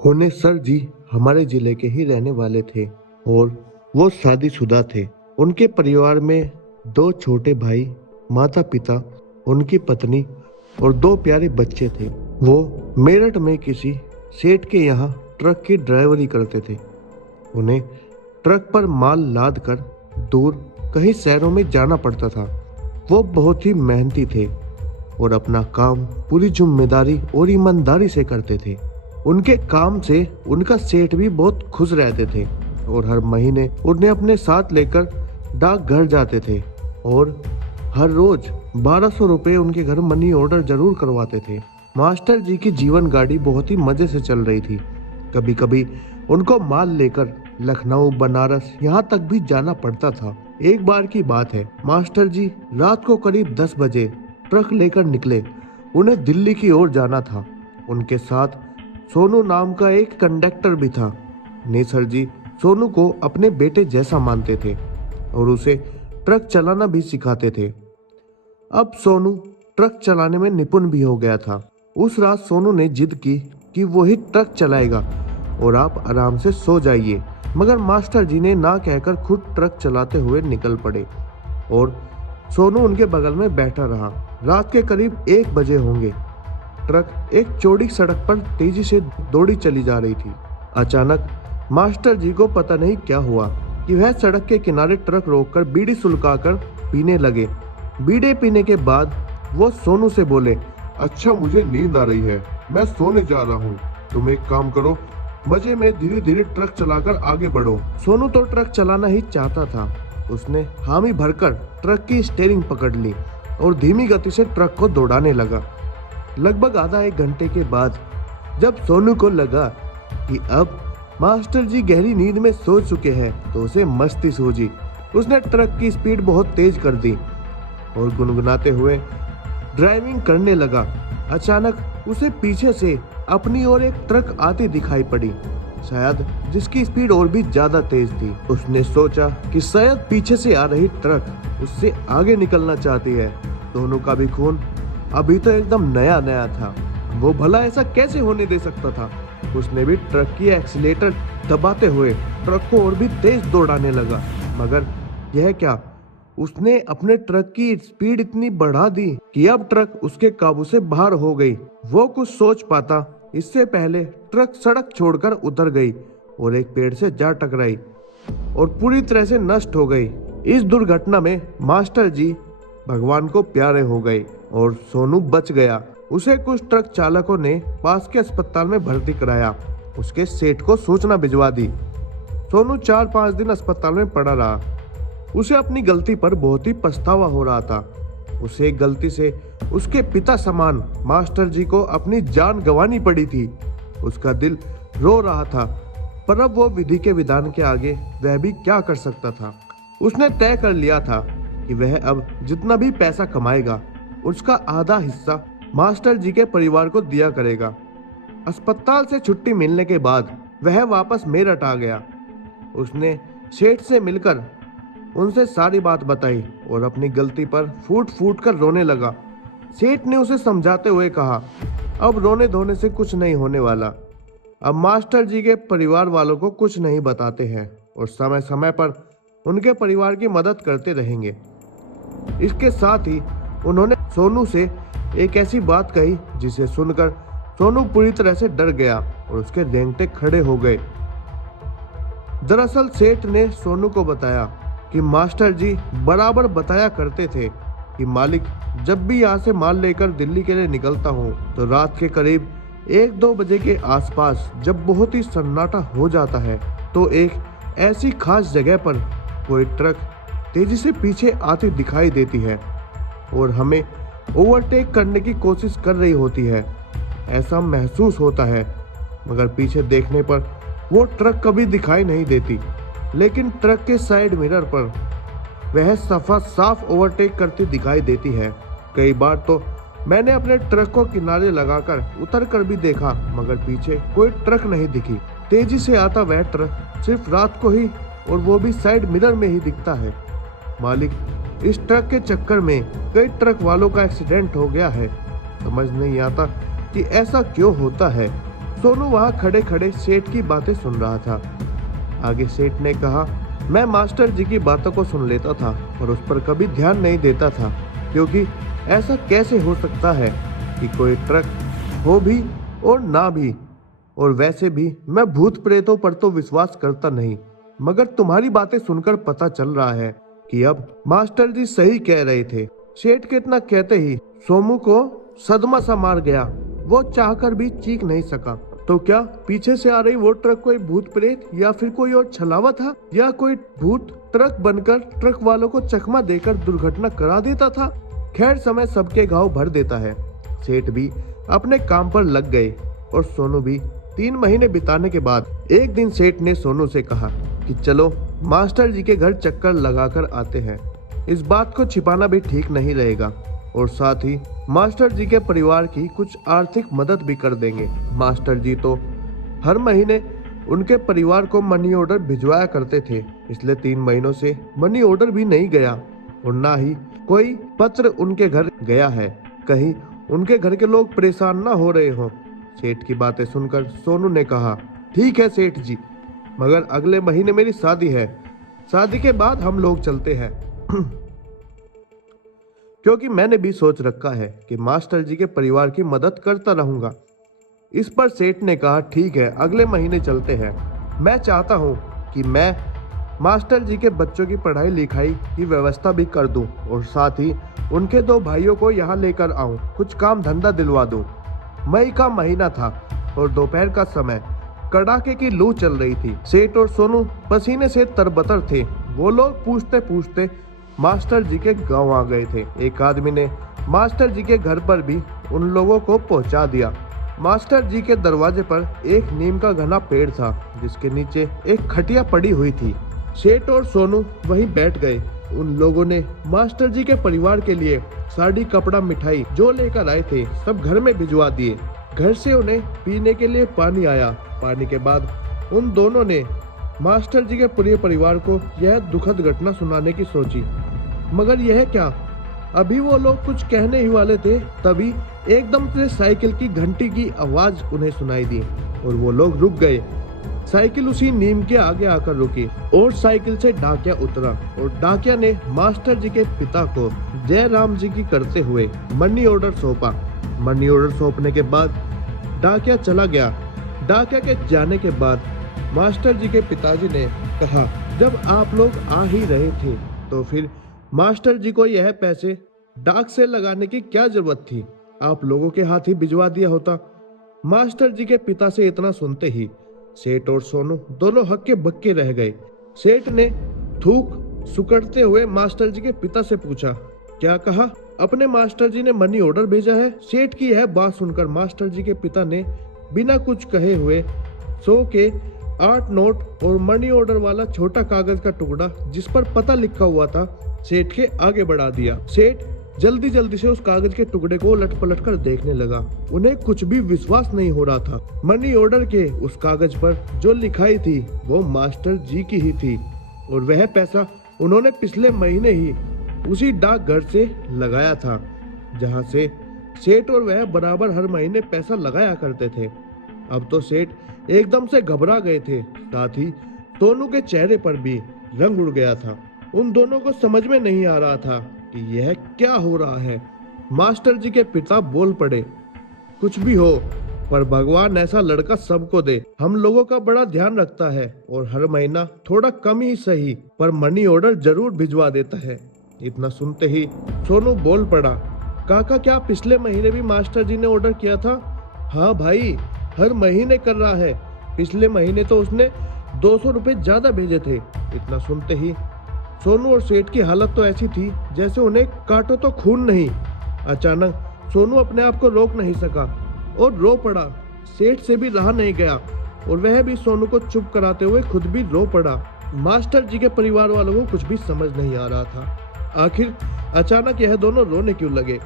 होने सर जी हमारे जिले के ही रहने वाले थे और वो शादीशुदा थे। उनके परिवार में दो छोटे भाई, माता पिता, उनकी पत्नी और दो प्यारे बच्चे थे। वो मेरठ में किसी सेठ के यहाँ ट्रक की ड्राइवरी करते थे। उन्हें ट्रक पर माल लाद कर दूर कई शहरों में जाना पड़ता था। वो बहुत ही मेहनती थे और अपना काम पूरी जिम्मेदारी और ईमानदारी से करते थे। उनके काम से उनका सेठ भी बहुत खुश रहते थे और हर महीने उन्हें अपने साथ लेकर डाक घर जाते थे और हर रोज 1200 रुपये उनके घर मनी ऑर्डर जरूर करवाते थे। मास्टर जी की जीवन गाड़ी बहुत ही मजे से चल रही थी। कभी कभी उनको माल लेकर लखनऊ, बनारस यहाँ तक भी जाना पड़ता था। एक बार की बात है, मास्टर जी रात को करीब 10 बजे ट्रक लेकर निकले। उन्हें दिल्ली की ओर जाना था। उनके साथ सोनू नाम का एक कंडक्टर भी था। नेसर जी सोनू को अपने बेटे जैसा मानते थे और उसे ट्रक चलाना भी सिखाते थे। अब सोनू ट्रक चलाने में निपुण भी हो गया था। उस रात सोनू ने जिद की कि वो ही ट्रक चलाएगा और आप आराम से सो जाइए, मगर मास्टर जी ने ना कहकर खुद ट्रक चलाते हुए निकल पड़े और सोनू उनके बगल में बैठा रहा। रात के करीब 1 बजे होंगे। ट्रक एक चौड़ी सड़क पर तेजी से दौड़ी चली जा रही थी। अचानक मास्टर जी को पता नहीं क्या हुआ कि वह सड़क के किनारे ट्रक रोककर बीड़ी सुलगाकर पीने लगे। बीड़ी पीने के बाद वो सोनू से बोले, अच्छा, मुझे नींद आ रही है, मैं सोने जा रहा हूँ। तुम एक काम करो, मजे में धीरे धीरे ट्रक चलाकर आगे बढ़ो। सोनू तो ट्रक चलाना ही चाहता था। उसने हामी भरकर ट्रक की स्टीयरिंग पकड़ ली और धीमी गति से ट्रक को दौड़ाने लगा। लगभग आधा 1 घंटे के बाद जब सोनू को लगा कि अब मास्टर जी गहरी नींद में सो चुके हैं, तो उसे मस्ती सूझी। उसने ट्रक की स्पीड बहुत तेज कर दी और गुनगुनाते हुए ड्राइविंग करने लगा। अचानक उसे पीछे से अपनी ओर एक ट्रक आती दिखाई पड़ी, शायद जिसकी स्पीड और भी ज्यादा तेज थी। उसने सोचा कि शायद पीछे से आ रही ट्रक उससे आगे निकलना चाहती है। दोनों का भी खून अभी तो एकदम नया नया था। वो भला ऐसा कैसे होने दे सकता था। उसने भी ट्रक की एक्सीलेटर दबाते हुए ट्रक को और भी तेज दौड़ाने लगा, मगर यह क्या, उसने अपने ट्रक की स्पीड इतनी बढ़ा दी कि अब ट्रक उसके काबू से बाहर हो गई। वो कुछ सोच पाता इससे पहले ट्रक सड़क छोड़कर उतर गई और एक पेड़ से जा टकराई और पूरी तरह से नष्ट हो गई। इस दुर्घटना में मास्टर जी भगवान को प्यारे हो गए और सोनू बच गया। उसे कुछ ट्रक चालकों ने पास के अस्पताल में भर्ती कराया। उसके सेठ को सूचना भिजवा दी। सोनू 4-5 दिन अस्पताल में पड़ा रहा। उसे अपनी गलती पर बहुत ही पछतावा हो रहा था। उसे एक गलती से उसके पिता समान मास्टर जी को अपनी जान गंवानी पड़ी थी। उसका दिल रो रहा था, पर अब वो विधि के विधान के आगे वह भी क्या कर सकता था। उसने तय कर लिया था कि वह अब जितना भी पैसा कमाएगा उसका आधा हिस्सा मास्टर जी के परिवार को दिया करेगा। अस्पताल से छुट्टी मिलने के बाद वह वापस मेरठ आ गया। उसने सेठ से मिलकर उनसे सारी बात बताई और अपनी गलती पर फूट फूट कर रोने लगा। सेठ ने उसे समझाते हुए कहा, अब रोने धोने से कुछ नहीं होने वाला। अब मास्टर जी के परिवार वालों को कुछ नहीं बताते हैं और समय समय पर उनके परिवार की मदद करते रहेंगे। इसके साथ ही उन्होंने सोनू से एक ऐसी बात कही जिसे सुनकर सोनू पूरी तरह से डर गया और उसके रेंगटे खड़े हो गए। दरअसल सेठ ने सोनू को बताया कि मास्टर जी बराबर बताया करते थे कि मालिक, जब भी यहाँ से माल लेकर दिल्ली के लिए निकलता हूँ तो रात के करीब 1-2 बजे के आसपास जब बहुत ही सन्नाटा हो जाता है तो एक ऐसी खास जगह पर कोई ट्रक तेजी से पीछे आती दिखाई देती है और हमें ओवरटेक करने की कोशिश कर रही होती है। ऐसा महसूस होता है, मगर पीछे देखने पर वो ट्रक कभी दिखाई नहीं देती, लेकिन ट्रक के साइड मिरर पर वह सफा साफ ओवरटेक करती दिखाई देती है। कई बार तो मैंने अपने ट्रक को किनारे लगाकर उतर कर भी देखा, मगर पीछे कोई ट्रक नहीं दिखी। तेजी से आता वह ट्रक सिर्फ रात को ही, और वो भी साइड मिरर में ही दिखता है। मालिक, इस ट्रक के चक्कर में कई ट्रक वालों का एक्सीडेंट हो गया है। समझ नहीं आता कि ऐसा क्यों होता है। सोनू वहां खड़े खड़े सेठ की बातें सुन रहा था। आगे सेठ ने कहा, मैं मास्टर जी की बातों को सुन लेता था और उस पर कभी ध्यान नहीं देता था, क्योंकि ऐसा कैसे हो सकता है कि कोई ट्रक हो भी और ना भी। और वैसे भी मैं भूत प्रेतों पर तो विश्वास करता नहीं, मगर तुम्हारी बातें सुनकर पता चल रहा है कि अब मास्टर जी सही कह रहे थे। सेठ के इतना कहते ही सोमू को सदमा सा मार गया। वो चाहकर भी चीख नहीं सका। तो क्या पीछे से आ रही वो ट्रक कोई भूत प्रेत या फिर कोई और छलावा था, या कोई भूत ट्रक बनकर ट्रक वालों को चकमा देकर दुर्घटना करा देता था? खैर, समय सबके घाव भर देता है। सेठ भी अपने काम पर लग गए और सोनू भी। 3 महीने बिताने के बाद एक दिन सेठ ने सोनू से कहा कि चलो मास्टर जी के घर चक्कर लगाकर आते हैं। इस बात को छिपाना भी ठीक नहीं रहेगा और साथ ही मास्टर जी के परिवार की कुछ आर्थिक मदद भी कर देंगे। मास्टर जी तो हर महीने उनके परिवार को मनी ऑर्डर भिजवाया करते थे, इसलिए 3 महीनों से मनी ऑर्डर भी नहीं गया और ना ही कोई पत्र उनके घर गया है। कहीं उनके घर के लोग परेशान ना हो रहे हों। सेठ की बातें सुनकर सोनू ने कहा, ठीक है सेठ जी, मगर अगले महीने मेरी शादी है। शादी के बाद हम लोग चलते हैं। क्योंकि मैंने भी सोच रखा है कि मास्टर जी के परिवार की मदद करता रहूंगा। इस पर सेठ ने कहा, ठीक है, अगले महीने चलते हैं। मैं चाहता हूं कि मैं मास्टर जी के बच्चों की पढ़ाई लिखाई की व्यवस्था भी कर दूं और साथ ही उनके 2 भाइयों को यहाँ लेकर आऊं, कुछ काम धंधा दिलवा दूं। मई का महीना था और दोपहर का समय, कड़ाके की लू चल रही थी। सेठ और सोनू पसीने से तरबतर थे। वो लोग पूछते पूछते मास्टर जी के गांव आ गए थे। एक आदमी ने मास्टर जी के घर पर भी उन लोगों को पहुंचा दिया। मास्टर जी के दरवाजे पर एक नीम का घना पेड़ था, जिसके नीचे एक खटिया पड़ी हुई थी। सेठ और सोनू वहीं बैठ गए। उन लोगों ने मास्टर जी के परिवार के लिए साड़ी, कपड़ा, मिठाई जो लेकर आए थे सब घर में भिजवा दिए। घर से उन्हें पीने के लिए पानी आया। पानी के बाद उन दोनों ने मास्टर जी के पूरे परिवार को यह दुखद घटना सुनाने की सोची। मगर यह क्या, अभी वो लोग कुछ कहने ही वाले थे, तभी एकदम से साइकिल की घंटी की आवाज उन्हें सुनाई दी और वो लोग रुक गए। साइकिल उसी नीम के आगे आकर रुकी और साइकिल से डाकिया उतरा और डाकिया ने मास्टर जी के पिता को जय राम जी की करते हुए मनी ऑर्डर सौंपा। मनी ऑर्डर सौंपने के बाद डाकिया चला गया। डाकिया के जाने के बाद मास्टर जी के पिताजी ने कहा, जब आप लोग आ ही रहे थे तो फिर मास्टर जी को यह पैसे डाक से लगाने की क्या जरूरत थी? आप लोगों के हाथ ही भिजवा दिया होता। मास्टर जी के पिता से इतना सुनते ही सेठ और सोनू दोनों हक्के बक्के रह गए। सेठ ने थूक सुकड़ते हुए मास्टर जी के पिता से पूछा, क्या कहा? अपने मास्टर जी ने मनी ऑर्डर भेजा है? सेठ की यह बात सुनकर मास्टर जी के पिता ने बिना कुछ कहे हुए 100 के 8 नोट और मनी ऑर्डर वाला छोटा कागज का टुकड़ा जिस पर पता लिखा हुआ था सेठ के आगे बढ़ा दिया। सेठ जल्दी जल्दी से उस कागज के टुकड़े को उलट पलट कर देखने लगा। उन्हें कुछ भी विश्वास नहीं हो रहा था। मनी ऑर्डर के उस कागज पर जो लिखाई थी वो मास्टर जी की ही थी और वह पैसा उन्होंने पिछले महीने ही उसी डाकघर से लगाया था, जहां से सेठ और वह बराबर हर महीने पैसा लगाया करते थे। अब तो सेठ एकदम से घबरा गए थे, साथ ही दोनों के चेहरे पर भी रंग उड़ गया था। उन दोनों को समझ में नहीं आ रहा था कि यह क्या हो रहा है। मास्टर जी के पिता बोल पड़े, कुछ भी हो पर भगवान ऐसा लड़का सबको दे। हम लोगों का बड़ा ध्यान रखता है और हर महीना थोड़ा कम ही सही पर मनी ऑर्डर जरूर भिजवा देता है। इतना सुनते ही सोनू बोल पड़ा, काका क्या पिछले महीने भी मास्टर जी ने ऑर्डर किया था? हाँ भाई, हर महीने कर रहा है। पिछले महीने तो उसने 200 रुपए ज्यादा भेजे थे। इतना सुनते ही सोनू और सेठ की हालत तो ऐसी थी जैसे उन्हें काटो तो खून नहीं। अचानक सोनू अपने आप को रोक नहीं सका और रो पड़ा। सेठ से भी रहा नहीं गया और वह भी सोनू को चुप कराते हुए खुद भी रो पड़ा। मास्टर जी के परिवार वालों को कुछ भी समझ नहीं आ रहा था। आखिर अचानक यह दोनों रोने क्यों लगे?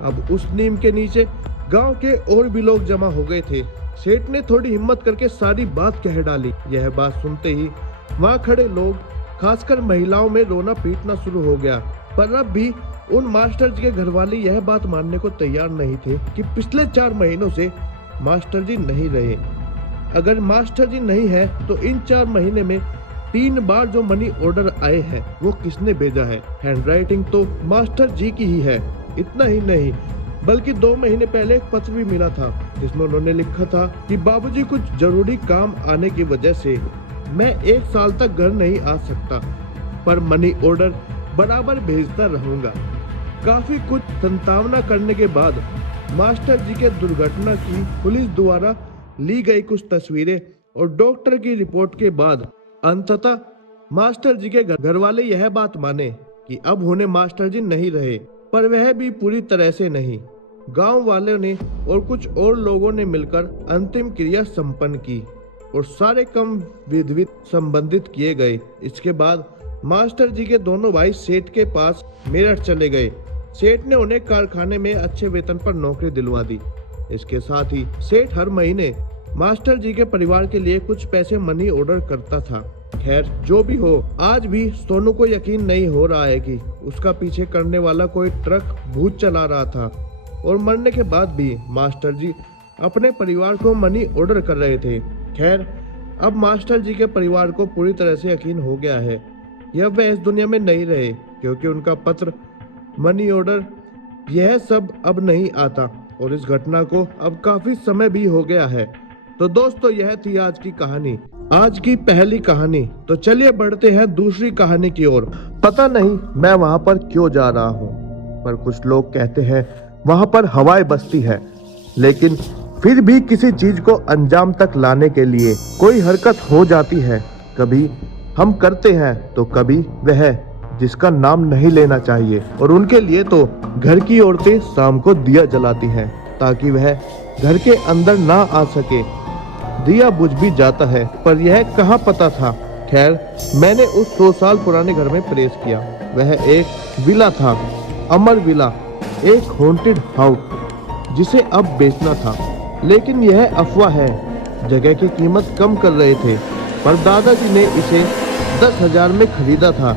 अब उस नीम के नीचे गांव के और भी लोग जमा हो गए थे। सेठ ने थोड़ी हिम्मत करके सारी बात कह डाली। यह बात सुनते ही वहां खड़े लोग, खासकर महिलाओं में रोना पीटना शुरू हो गया। पर अब भी उन मास्टर जी के घरवाले यह बात मानने को तैयार नहीं थे कि पिछले 4 महीनों से मास्टर जी नहीं रहे। अगर मास्टर जी नहीं है तो इन 4 महीने में 3 बार जो मनी ऑर्डर आए हैं वो किसने भेजा है। हैंडराइटिंग तो मास्टर जी की ही है। इतना ही नहीं बल्कि 2 महीने पहले एक पत्र भी मिला था जिसमें उन्होंने लिखा था कि बाबूजी कुछ जरूरी काम आने की वजह से मैं 1 साल तक घर नहीं आ सकता, पर मनी ऑर्डर बराबर भेजता रहूंगा। काफी कुछ संतावना करने के बाद मास्टर जी के दुर्घटना की पुलिस द्वारा ली गई कुछ तस्वीरें और डॉक्टर की रिपोर्ट के बाद अंततः मास्टर जी के घर वाले यह बात माने कि अब होने मास्टर जी नहीं रहे, पर वह भी पूरी तरह से नहीं। गांव वालों ने और कुछ और लोगों ने मिलकर अंतिम क्रिया संपन्न की और सारे काम विधिवत संबंधित किए गए। इसके बाद मास्टर जी के दोनों भाई सेठ के पास मेरठ चले गए। सेठ ने उन्हें कारखाने में अच्छे वेतन पर नौकरी दिलवा दी। इसके साथ ही सेठ हर महीने मास्टर जी के परिवार के लिए कुछ पैसे मनी ऑर्डर करता था। खैर जो भी हो, आज भी सोनू को यकीन नहीं हो रहा है कि उसका पीछे करने वाला कोई ट्रक भूत चला रहा था और मरने के बाद भी मास्टर जी अपने परिवार को मनी ऑर्डर कर रहे थे। खैर अब मास्टर जी के परिवार को पूरी तरह से यकीन हो गया है यह वह इस दुनिया में नहीं रहे, क्योंकि उनका पत्र मनी ऑर्डर यह सब अब नहीं आता और इस घटना को अब काफी समय भी हो गया है। तो दोस्तों यह थी आज की कहानी, आज की पहली कहानी। तो चलिए बढ़ते हैं दूसरी कहानी की ओर। पता नहीं मैं वहां पर क्यों जा रहा हूँ, पर कुछ लोग कहते हैं वहां पर हवाएं बसती है, लेकिन फिर भी किसी चीज को अंजाम तक लाने के लिए कोई हरकत हो जाती है। कभी हम करते हैं तो कभी वह जिसका नाम नहीं लेना चाहिए, और उनके लिए तो घर की औरतें शाम को दिया जलाती हैं ताकि वह घर के अंदर ना आ सके। दिया बुझ भी जाता है, पर यह कहाँ पता था। खैर मैंने उस 100 साल पुराने घर में प्रवेश किया। वह एक विला था, अमर विला, एक हॉन्टेड हाउस जिसे अब बेचना था। लेकिन यह अफवाह है, जगह की कीमत कम कर रहे थे, पर दादाजी ने इसे 10,000 में खरीदा था।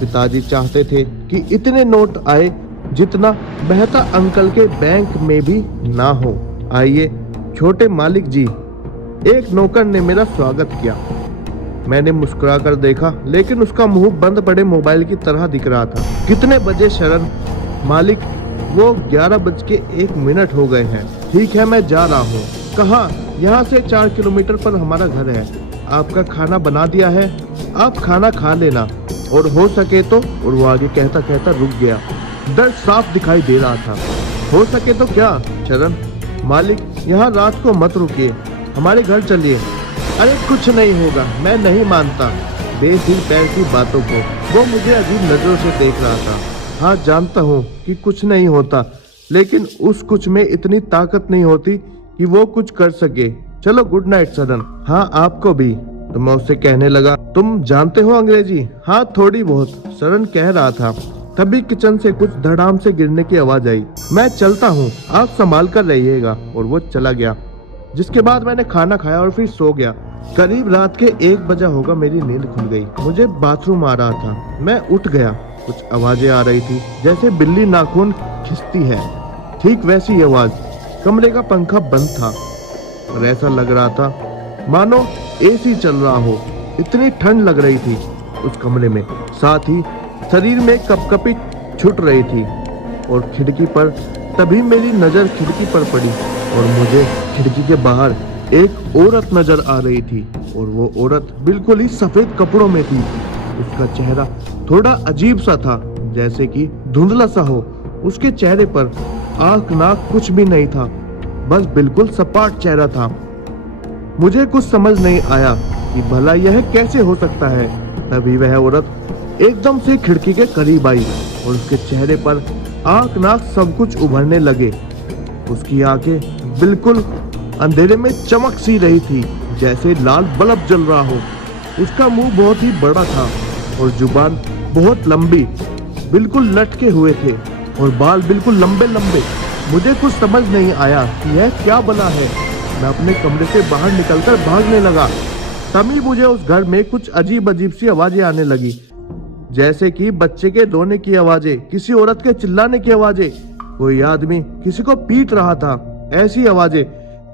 पिताजी चाहते थे कि इतने नोट आए जितना मेहता अंकल के बैंक में भी ना हो। आइए छोटे मालिक जी, एक नौकर ने मेरा स्वागत किया। मैंने मुस्कुरा कर देखा, लेकिन उसका मुंह बंद पड़े मोबाइल की तरह दिख रहा था। कितने बजे शरण? मालिक वो 11:01 हो गए हैं। ठीक है मैं जा रहा हूँ। कहाँ? यहाँ से 4 किलोमीटर पर हमारा घर है। आपका खाना बना दिया है, आप खाना खा लेना, और हो सके तो। और वो आगे कहता कहता रुक गया। डर साफ दिखाई दे रहा था। हो सके तो क्या शरण? मालिक यहाँ रात को मत रुकिए, हमारे घर चलिए। अरे कुछ नहीं होगा, मैं नहीं मानता बेसिर पैर की बातों को। वो मुझे अजीब नजरों से देख रहा था। हाँ जानता हूँ कि कुछ नहीं होता, लेकिन उस कुछ में इतनी ताकत नहीं होती कि वो कुछ कर सके। चलो गुड नाइट शरण। हाँ आपको भी। तो मैं उससे कहने लगा, तुम जानते हो अंग्रेजी? हाँ थोड़ी बहुत, शरण कह रहा था। तभी किचन से कुछ धड़ाम से गिरने की आवाज आई। मैं चलता हूँ, आप संभाल कर रहिएगा। और वो चला गया। जिसके बाद मैंने खाना खाया और फिर सो गया। करीब रात के 1 बजा होगा, मेरी नींद खुल गई। मुझे बाथरूम आ रहा था। मैं उठ गया। कुछ आवाजें आ रही थी, जैसे बिल्ली नाखून खींचती है, ठीक वैसी आवाज। कमरे का पंखा बंद था और ऐसा लग रहा था मानो एसी चल रहा हो। इतनी ठंड लग रही थी उस कमरे में, साथ ही शरीर में कपकपी छूट रही थी। और खिड़की पर, तभी मेरी नजर खिड़की पर पड़ी और मुझे खिड़की के बाहर एक औरत नजर आ रही थी। और वो औरत बिल्कुल ही सफेद कपड़ों में थी। उसका चेहरा थोड़ा अजीब सा था, जैसे कि धुंधला सा हो। उसके चेहरे पर आंख नाक कुछ भी नहीं था, बस बिल्कुल सपाट चेहरा था। मुझे कुछ समझ नहीं आया कि भला यह कैसे हो सकता है। तभी वह औरत एकदम से खिड़की के करीब आई और उसके चेहरे पर आंख नाक सब कुछ उभरने लगे। उसकी आंखें बिल्कुल अंधेरे में चमक सी रही थी, जैसे लाल बल्ब जल रहा हो। उसका मुंह बहुत ही बड़ा था और जुबान बहुत लंबी, बिल्कुल लटके हुए थे, और बाल बिल्कुल लंबे लंबे। मुझे कुछ समझ नहीं आया कि यह क्या बला है। मैं अपने कमरे से बाहर निकलकर भागने लगा। तभी मुझे उस घर में कुछ अजीब अजीब सी आवाजें आने लगी, जैसे कि बच्चे के रोने की आवाजें, किसी औरत के चिल्लाने की आवाजें, कोई आदमी किसी को पीट रहा था, ऐसी आवाजें।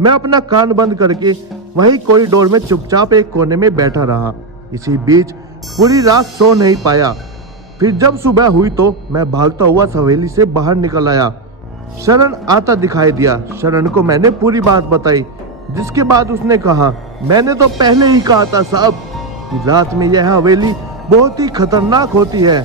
मैं अपना कान बंद करके वहीं कॉरिडोर में चुपचाप एक कोने में बैठा रहा। इसी बीच पूरी रात सो नहीं पाया। फिर जब सुबह हुई तो मैं भागता हुआ हवेली से बाहर निकल आया। शरण आता दिखाई दिया। शरण को मैंने पूरी बात बताई, जिसके बाद उसने कहा, मैंने तो पहले ही कहा था साहब कि रात में यह हवेली बहुत ही खतरनाक होती है,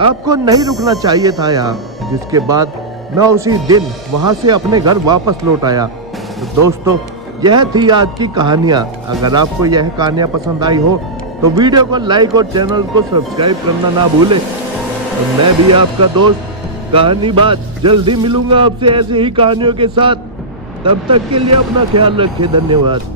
आपको नहीं रुकना चाहिए था यहाँ। जिसके बाद मैं उसी दिन वहाँ से अपने घर वापस लौट आया। तो दोस्तों, यह थी आज की कहानियाँ। अगर आपको यह कहानियाँ पसंद आई हो तो वीडियो को लाइक और चैनल को सब्सक्राइब करना ना भूले। तो मैं भी आपका दोस्त कहानी बात जल्दी मिलूंगा आपसे ऐसे ही कहानियों के साथ। तब तक के लिए अपना ख्याल रखें। धन्यवाद।